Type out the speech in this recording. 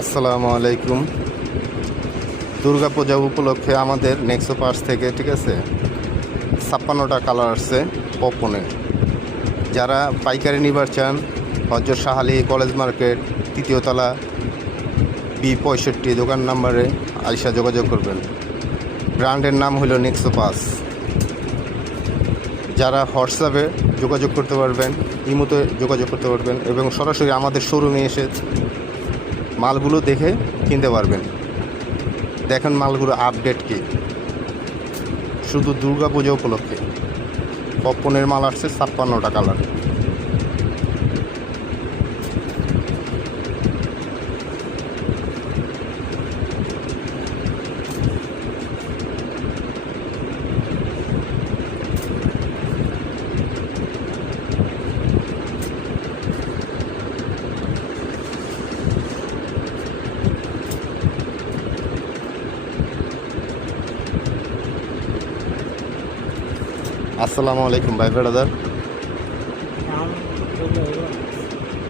আসসালামু আলাইকুম। দুর্গাপূজা উপলক্ষে আমাদের নেক্সো পার্স থেকে ঠিক আছে 56টা কালার আসছে পপনে। যারা পাইকারি নিবার চান হজরত শাহ আলী কলেজ মার্কেট 3য় তলা B65 দোকান নাম্বারে আইসা যোগাযোগ করবেন। ব্র্যান্ডের নাম হলো নেক্সো পাস। যারা হোয়াটসঅ্যাপে যোগাযোগ করতে পারবেন, ইমোতে যোগাযোগ করতে পারবেন এবং সরাসরি আমাদের শোরুমে এসে মালগুলো দেখে কিনতে পারবেন। দেখেন মালগুলো আপডেট কি, শুধু দুর্গা পূজা উপলক্ষে পপনের মাল আসছে 56টা কালার। আসসালামু আলাইকুম ভাই ব্রাদার।